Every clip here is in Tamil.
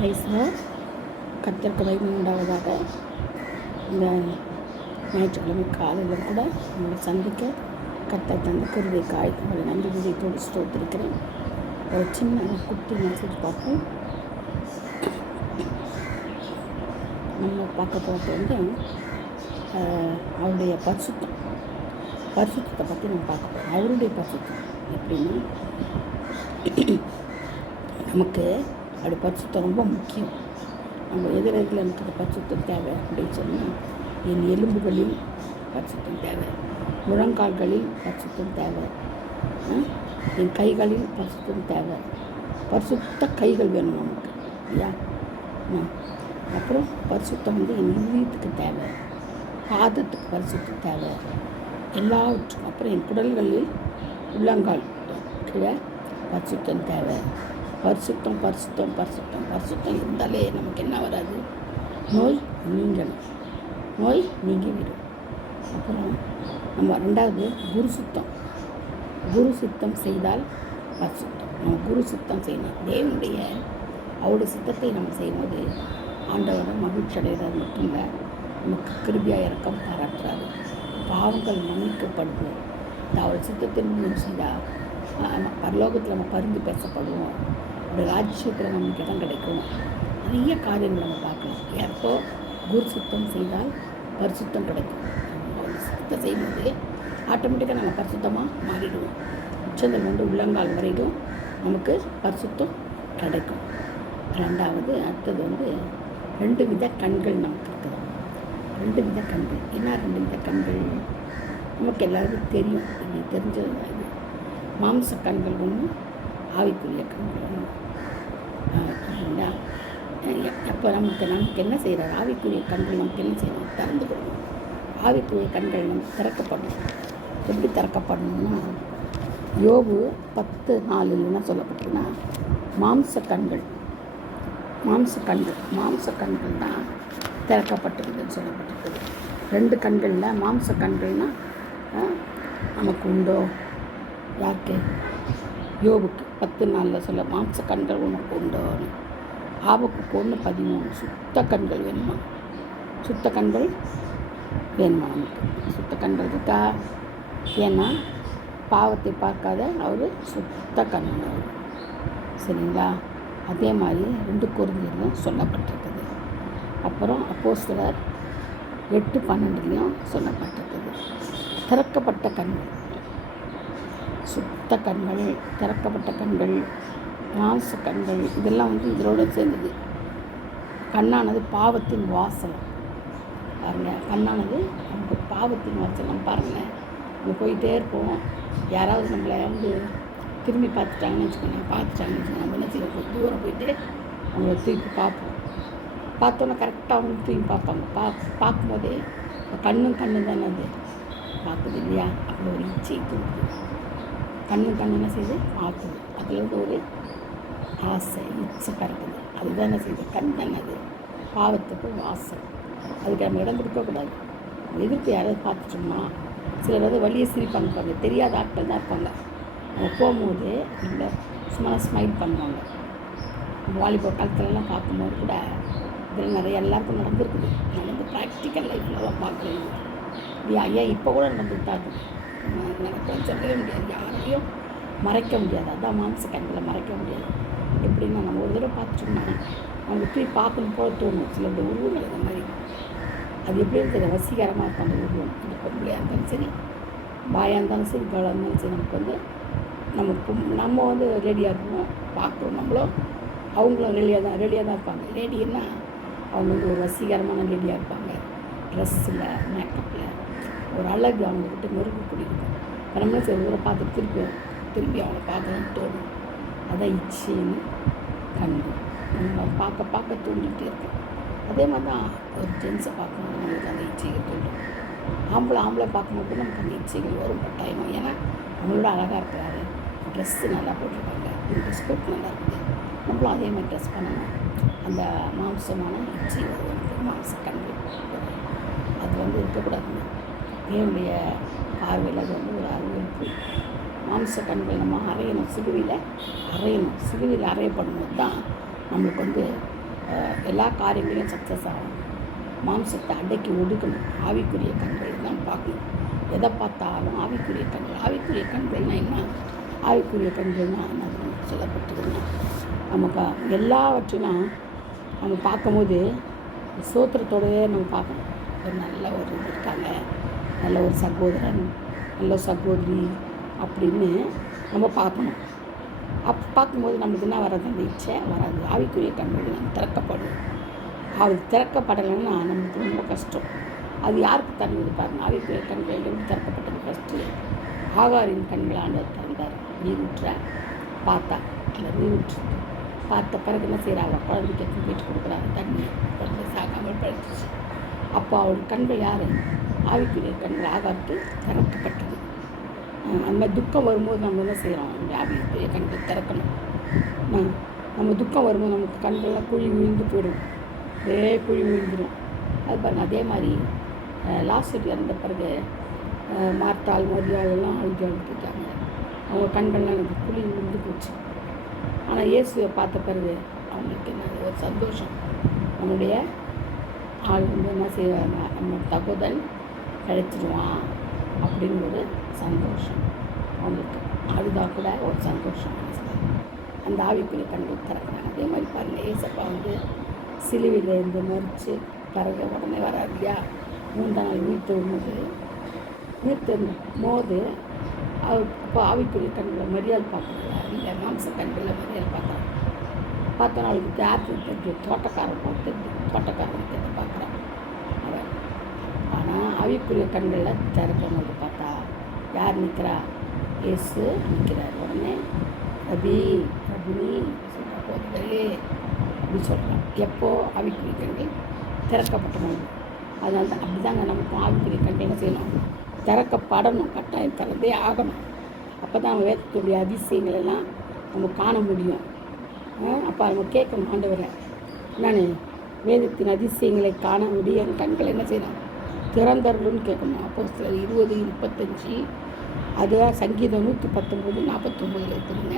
பிரைஸ்ல கர்த்தருக்கு மகிமை உண்டாவதாக. இந்த ஞாயிற்றுக்கிழமை காலையில் கூட உங்களை சந்திக்க கர்த்தர் தந்த கிருபைக்காய் உங்களை நன்றி விஜயத்தோடு ஸ்தோத்திருக்கிறேன். ஒரு சின்ன குட்டி மெசேஜ் பார்ப்போம். நம்ம பார்க்க போகிறது அவருடைய பரிசுத்தத்தை பற்றி நம்ம பார்க்க போகிறோம். அவருடைய பரிசுத்தம் எப்படின்னா, நமக்கு அப்படி பரிசுத்தம் ரொம்ப முக்கியம். நம்ம எதிரில் எனக்கு பரிசுத்தம் தேவை அப்படின்னு சொன்னால், என் எலும்புகளில் பரிசுத்தம் தேவை, முழங்கால்களில் பரிசுத்தம் தேவை, என் கைகளில் பரிசுத்தம் தேவை. பரிசுத்த கைகள் வேணும் நமக்கு இல்லையா? அப்புறம் பரிசுத்தம் என் இதயத்துக்கு தேவை, பாதத்துக்கு பரிசுத்தம் தேவை, எல்லாவற்றுக்கும். அப்புறம் என் குடல்களில் உள்ளங்கால் கீழே பரிசுத்தம் தேவை. பரிசுத்தம் பரிசுத்தம் பரிசுத்தம் பரிசுத்தம் இருந்தாலே நமக்கு என்ன வராது? நோய் நீங்கிவிடும். அப்புறம் நம்ம ரெண்டாவது குரு சுத்தம் செய்தால் பரிசுத்தம். நம்ம குரு சுத்தம் செய்யணும். தேவனுடைய அவருடைய சித்தத்தை நம்ம செய்யும்போது ஆண்டவரை மகிழ்ச்சி அடைகிறது மட்டும் இல்லை, நமக்கு கிருபையாக இறக்கம் பாராட்டுறாரு. பாவங்கள் மன்னிக்கப்படுது. அவருடைய சித்தத்தின் மூலம் செய்தால் பரலோகத்தில் நம்ம பரிந்து பேசப்படுவோம். ஒரு ராஜ்யத்தில் நமக்கு இடம் கிடைக்கும். நிறைய காரியங்கள் நம்ம பார்க்கலாம். எப்போ குரு சுத்தம் செய்தால் பரிசுத்தம் கிடைக்கும். சுத்தம் செய்யும்போது ஆட்டோமேட்டிக்காக நம்ம பரிசுத்தமாக மாறிடுவோம். உச்சந்தல் உள்ளங்கால் வரைக்கும் நமக்கு பரிசுத்தம் கிடைக்கும். ரெண்டாவது அடுத்தது 2 வித கண்கள் நமக்கு இருக்குது. 2 வித கண்கள். என்ன 2 வித கண்கள்? நமக்கு எல்லாருக்கும் தெரியும். இது தெரிஞ்சது இது மாம்ச கண்கள் ஒன்று, ஆவிக்குரிய கண்கள் ஒன்று. அப்போ நமக்கு என்ன செய்கிறார்? ஆவிக்குரிய கண்கள் நமக்கு என்ன செய்யணும்? திறந்து கொடுக்கணும். ஆவிக்குரிய கண்கள் நமக்கு திறக்கப்படணும். எப்படி திறக்கப்படணும்னா, யோபு 10:4 என்ன சொல்லப்பட்டதுன்னா, மாம்ச கண்கள் தான் திறக்கப்பட்டிருக்குதுன்னு சொல்லப்பட்டிருக்குது. 2 கண்களில் மாம்ச கண்கள்னால் நமக்கு உண்டோ? யாருக்கு? யோபுக்கு 10:4 சொல்ல மாம்ச கண்கள் உனக்கு உண்டோன்னு. ஆபுக்கு 1:13 சுத்த கண்கள் வேணுமா? சுத்த கண்கள் வேணுமா நமக்கு? சுத்த கண்கள் இருக்கா? ஏன்னா பாவத்தை பார்க்காத அவர் சுத்த கண்கள் அவர். சரிங்களா? அதே மாதிரி 2 கொரிந்தியர்லையும் சொல்லப்பட்டிருக்குது. அப்புறம் அப்போஸ்தலர் 8:12 சொல்லப்பட்டிருக்குது. திறக்கப்பட்ட கண்கள், சுத்த கண்கள், திறக்கப்பட்ட கண்கள், மாம்ச கண்கள், இதெல்லாம் இதோட சேர்ந்தது. கண்ணானது பாவத்தின் வாசலம். பாருங்கள், கண்ணானது நமக்கு பாவத்தின் வாசலம். பாருங்கள், நம்ம போயிட்டே இருப்போம். யாராவது நம்மளை திரும்பி பார்த்துட்டாங்கன்னு வச்சுக்கோங்க, நம்ம என்ன செய்வோம்? தூரம் போயிட்டு அவங்கள தூக்கி பார்ப்போம். பார்த்தோன்னா கரெக்டாக அவங்க தூக்கி பார்ப்பாங்க. பார்க்கும்போதே கண்ணு தானே அது பார்க்குது இல்லையா? அப்படி ஒரு இச்சை கொடுக்குது. கண்ணு என்ன செய்யுது? பார்க்குது. அதில் ஒரு ஆசை, இச்சை பிறக்குது. அதுதான் என்ன செய்யுது? கண் தானே அது பாவத்துக்கு வாசல். அதுக்கு நம்ம இடம் கொடுக்கக்கூடாது. எதிர்த்து யாராவது பார்த்துட்டோம்னா, சிலர் வழியை சிரிப்பாங்க. பாருங்க, தெரியாத ஆட்கள் தான் இருப்பாங்க. நம்ம போகும்போது நம்மளை சும்மா ஸ்மைல் பண்ணுவாங்க. வாலிபால் காலத்துலலாம் பார்க்கும்போது கூட இதில் நிறைய எல்லாருக்கும் நடந்துருக்குது. நான் ப்ராக்டிக்கல் லைஃப்பில் தான் பார்க்குறேன். ஐயா இப்போ கூட நடந்துட்டு தான் இருக்குது. எனக்கு சொல்லவே முடியாது, யாரையும் மறைக்க முடியாது. அதான் மாம்ச கண்களை மறைக்க முடியாது. எப்படின்னா, நம்ம ஒரு தடவை பார்த்துட்டோம்னா அவங்க போய் பார்க்கணும் போல தோணும். சில இந்த உருவங்கள் இந்த மாதிரி அது எப்படி இருக்குது? வசீகரமாக இருக்கும் அந்த உருவம். அந்த பொம்பளையாக இருந்தாலும் சரி, பாயாக இருந்தாலும் சரி, கேளாக இருந்தாலும் சரி, நமக்கு நம்ம ரெடியாக இருப்போம். பார்க்குறோம் நம்மளும், அவங்களும் ரெடியாக தான் இருப்பாங்க. லேடின்னா அவங்க ஒரு வசீகரமான லேடியாக இருப்பாங்க. ட்ரெஸ்ஸில், மேக்கப்பில் ஒரு அழகு அவங்கக்கிட்ட மெருகு பிடிக்கும். இப்போ நம்மளே சரி ஒரு பார்த்து திரும்பி அவங்கள பார்க்கணும்னு தோணும். அதான் இச்சைன்னு கண்டு நம்ம பார்க்க தூண்டிகிட்டே இருக்கோம். அதே மாதிரி தான் ஒரு ஜென்ஸை பார்க்கணும், நம்மளுக்கு அந்த இச்சைகள் தோன்றும். ஆம்பளை பார்க்கும்போது நமக்கு அந்த இச்சைகள் வரும் கட்டாயம். ஏன்னா அவங்களோட அழகாக இருக்கிறாரு, ட்ரெஸ்ஸு நல்லா போட்டிருக்காங்க, ட்ரெஸ் கோட் நல்லா இருக்குது, நம்மளும் அதே மாதிரி ட்ரெஸ் பண்ணணும். அந்த மாம்சமான இச்சை வரும், மாம்ச கண்கள். அது இருக்கக்கூடாதுங்க. தேவனுடைய பார்வையில் அது ஒரு அறிவிப்பு. மாம்ச கண்கள் நம்ம அறையணும், சிலுவையில் அறையணும். சிலுவையில் அறையப்படும் போது தான் நம்மளுக்கு எல்லா காரியங்களையும் சக்ஸஸ் ஆகணும். மாம்சத்தை அடக்கி ஒடுக்கணும். ஆவிக்குரிய கண்கள் தான் பார்க்கணும். எதை பார்த்தாலும் ஆவிக்குரிய கண்கள்னால் என்ன? ஆவிக்குரிய கண்கள்னால் என்னது சொல்லப்பட்டதுன்னா, நமக்கு எல்லாவற்றையும் நம்ம பார்க்கும்போது சோத்திரத்தோடவே நம்ம பார்க்கணும். ஒரு நல்ல ஒரு இது இருக்காங்க, நல்ல ஒரு சகோதரன், நல்ல சகோதரி அப்படின்னு நம்ம பார்க்கணும். பார்க்கும்போது நம்மளுக்கு என்ன வராது? அந்த இச்சை வராது. ஆவிக்குரிய கண்கள் நம்ம திறக்கப்படும். அது திறக்கப்படலைன்னா நம்மளுக்கு ரொம்ப கஷ்டம். அது யாருக்கு தருவது பாருங்கள். ஆவிக்குரிய கண்கள் எப்படி திறக்கப்பட்டது? ஃபஸ்ட்டு ஆகாரின் கண்கள் ஆண்டவர் திறந்தார். நீர் ஊற்ற பார்த்தா இல்லை, நீர் ஊற்று பார்த்த பிறகு என்ன செய்கிறாங்க? குழந்தைக்கு வீட்டு கொடுக்குறாங்க தண்ணி, குழந்தை சாகாமல் பழிச்சிச்சு. அப்போ அவள் கண்கள் யார்? ஆவிக்குரிய கண்கள் ஆகாருக்கு திறக்கப்பட்டது. அந்த மாதிரி துக்கம் வரும்போது நம்ம என்ன செய்கிறோம்? ஆவிக்குரிய கண்கள் திறக்கணும். நம்ம துக்கம் வரும்போது நமக்கு கண்கள்லாம் குழி விழுந்து போயிடும், குழி விழுந்துடும். அது பாருங்கள். அதே மாதிரி லாஸ்ட் இறந்த பிறகு மார்த்தாள் மரியாதைலாம் அழுதுட்டாங்க. அவங்க கண்கள்லாம் எனக்கு குழி விழுந்து போச்சு. ஆனால் இயேசுவை பார்த்த பிறகு அவங்களுக்கு என்ன ஒரு சந்தோஷம். நம்முடைய ஆள் என்ன செய்வாங்க? நம்ம தகுதல் கிடைச்சிடுவான் அப்படின்னு ஒரு சந்தோஷம் அவங்களுக்கு. அதுதான் கூட ஒரு சந்தோஷம். அந்த ஆவிக்குரிய கண்கள் திறக்கிறாங்க. அதே மாதிரி பாருங்கள், ஏசப்பா சிலுவையிலேருந்து மறித்து பிறகு உடனே வராது இல்லையா? 3ஆம் நாள் உயிர்த்தெழும் போது அவர் இப்போ ஆவிக்குரிய கண்களை மரியாதை பார்க்குறாங்க. இல்லை, மாம்ச கண்களை மரியாதை பார்க்குறாங்க. பார்த்த நாளுக்கு யாருக்கு தெரிஞ்சு? தோட்டக்காரன் பார்க்குறான் அவர். ஆனால் ஆவிக்குரிய கண்களில் திறக்கணும். பார்த்தா யார் நிற்கிறா? இயேசு நிற்கிறார். உடனே ரபினி போதே அப்படி சொல்கிறான். எப்போது? ஆவிக்குரிய கண்கள் திறக்கப்பட்டணும். அதனால தான் அப்படி தாங்க நமக்கும் ஆவிக்குரிய கண்கள் என்ன செய்யணும்? திறக்கப்படணும். கட்டாயம் திறந்தே ஆகணும். அப்போ தான் நம்ம வேதத்துடைய அதிசயங்கள் எல்லாம் நம்ம காண முடியும். அப்போ நம்ம கேட்கணும், ஆண்டவரை நான் வேதத்தின் அதிசயங்களை காண முடிய என் கண்கள் என்ன செய்யணும்? திறந்தருள்னு கேட்கணும். அப்போ சில 20:25 அதுதான் சங்கீதம் 119:49 இருக்குதுங்க.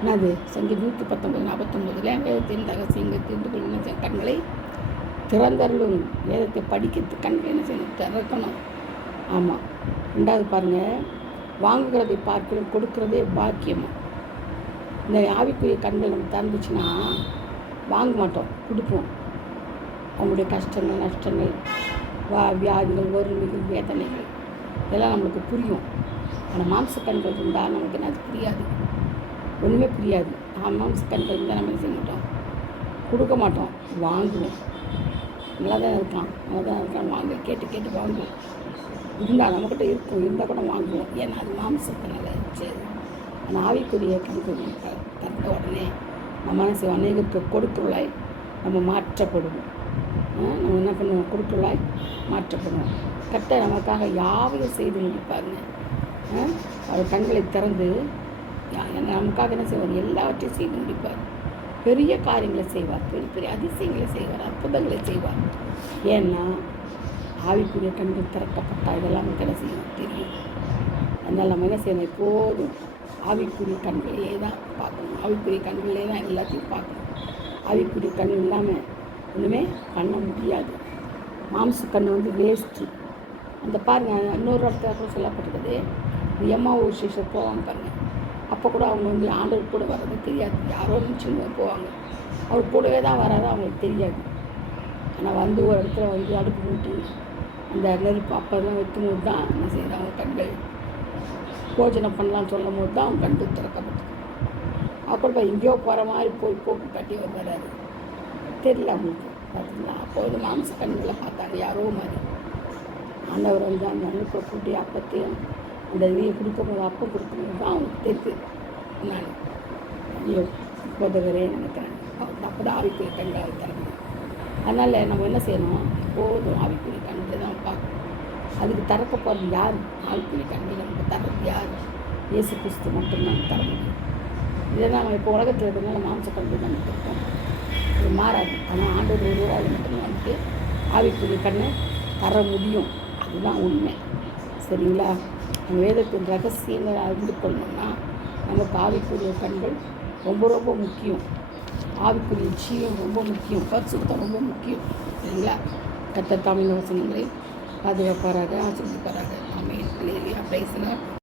என்னது? சங்கீதம் 119:49 வேதத்தின் ரகசியங்கள் தெரிந்து கொள்ளும் கண்களை திறந்தருளும். வேதத்தை படிக்கிறதுக்கு கண்கள் என்ன செய்யணும்? திறக்கணும். ஆமாம். 2வது பாருங்கள், வாங்குகிறதை பார்க்கணும், கொடுக்குறதே பாக்கியமாக. இந்த ஆவிக்குரிய கண்கள் நம்ம திறந்துச்சுன்னா வாங்க மாட்டோம், கொடுப்போம். அவங்களுடைய கஷ்டங்கள், நஷ்டங்கள், வியாதிகள், வறுமைகள், வேதனைகள் இதெல்லாம் நம்மளுக்கு புரியும். ஆனால் மாம்ச கண்கள் இருந்தால் நமக்கு என்ன புரியாது, ஒன்றுமே புரியாது. மாம்ச கண்கள் இருந்தால் நம்ம என்ன செய்ய மாட்டோம்? கொடுக்க மாட்டோம், வாங்குவோம். நல்லா தான் இருக்கான் வாங்க, கேட்டு வாங்குவோம். இருந்தால் நம்மக்கிட்ட இருக்கும், இருந்தால் கூட வாங்குவோம். ஏன்னா அது மாம்சத்தினால இருந்துச்சு. ஆனால் ஆவிக்குரிய கண்கள் தந்த உடனே நம்ம மனசு அநேகத்துக்கு கொடுக்குள்ளாய் நம்ம மாற்றப்படுவோம். நம்ம என்ன பண்ணுவோம்? கொடுக்குள்ளாய் மாற்றப்படுவோம். கர்த்தர் நமக்காக யாவையும் செய்து முடிப்பாருங்க. அவர் கண்களை திறந்து நமக்காக என்ன செய்வார்? எல்லாவற்றையும் செய்து முடிப்பார். பெரிய காரியங்களை செய்வார், பெரிய பெரிய அதிசயங்களை செய்வார், அற்புதங்களை செய்வார். ஏன்னா ஆவிக்குரிய கண்கள் திறக்கப்பட்டால் இதெல்லாம் நமக்கு என்ன செய்யணும்? தெரியும். அதனால் நம்ம என்ன செய்யணும்? எப்போதும் ஆவிக்குரிய கண்களே தான் பார்க்கணும். ஆவிக்குரிய கண்களே தான் எல்லாத்தையும் பார்க்கணும். ஆவிக்குரிய கண் இல்லாமல் ஒன்றுமே பண்ண முடியாது. மாம்ச கண் வேஸ்ட்டு. அந்த பாருங்கள், இன்னொரு இடத்துல கூட சொல்லப்பட்டிருக்குது. எம்மாவூர் ஸ்டேஷன் போவாங்க பாருங்கள். அப்போ கூட அவங்க ஆண்டவர் கூட வர்றது தெரியாது. யாரோ நினச்சின்னு போவாங்க. அவர் கூடவே தான் வராது, அவங்களுக்கு தெரியாது. ஆனால் ஒரு இடத்துல அடுப்பு மூட்டி அந்த நெருப்பு அப்போதான் வைக்கும்போது தான் என்ன செய்கிறாங்க? கண்கள் போஜனை பண்ணலான்னு சொல்லும் போது தான் அவங்க கண்கள் திறக்கப்பட்டது. அப்புறம் எங்கேயோ போகிற மாதிரி போக்கு கட்டி வர்றாரு, தெரியல அவங்களுக்கு. பார்த்தீங்களா? அப்போது மாம்ச கண்களை பார்த்தாங்க யாரோ மாதிரி. ஆண்டவர் அந்த அனுப்பை கூட்டி அப்பத்தையும் அந்த இதையை கொடுக்கும்போது அப்பம் கொடுக்கும்போது தான் அவங்களுக்கு தெரியுது. நான் ஐயோ போதகரே நினைக்கிறேன். அப்போ தான் ஆவிக்குரிய கண்களை திறக்கணும். அதனால் நம்ம என்ன செய்யணும்? எப்போதும் ஆவிக்குரிய கண்களை தான் பார்க்கணும். அதுக்கு திறக்க போகிறது யார்? ஆவிக்குரிய கண்கள் நமக்கு தர்றது யார்? இயேசு கிறிஸ்து மட்டும்தான் தர முடியும். இதை நம்ம இப்போ உலகத்தில் இருக்கிறதுனால மாம்ச கண்கள் நமக்கு இருக்கோம், இது மாறாது. ஆனால் ஆண்டவர் ஒருவரால் மட்டும் நமக்கு ஆவிக்குரிய கண்ணை தர முடியும். அதுதான் உண்மை. சரிங்களா? நம்ம வேதத்தின் ரகசியங்களை அறிந்து கொள்ளணும்னா நமக்கு ஆவிக்குரிய கண்கள் ரொம்ப ரொம்ப முக்கியம். ஆவிக்குரிய ஜீவன் ரொம்ப முக்கியம், பரிசுத்தம் ரொம்ப முக்கியம். சரிங்களா? கர்த்தர் தாமே இந்த வசனங்களை பாதுகாப்பாராக, ஆசீர்வதிப்பாராக. ஆமென். அல்லேலூயா. Praise the Lord.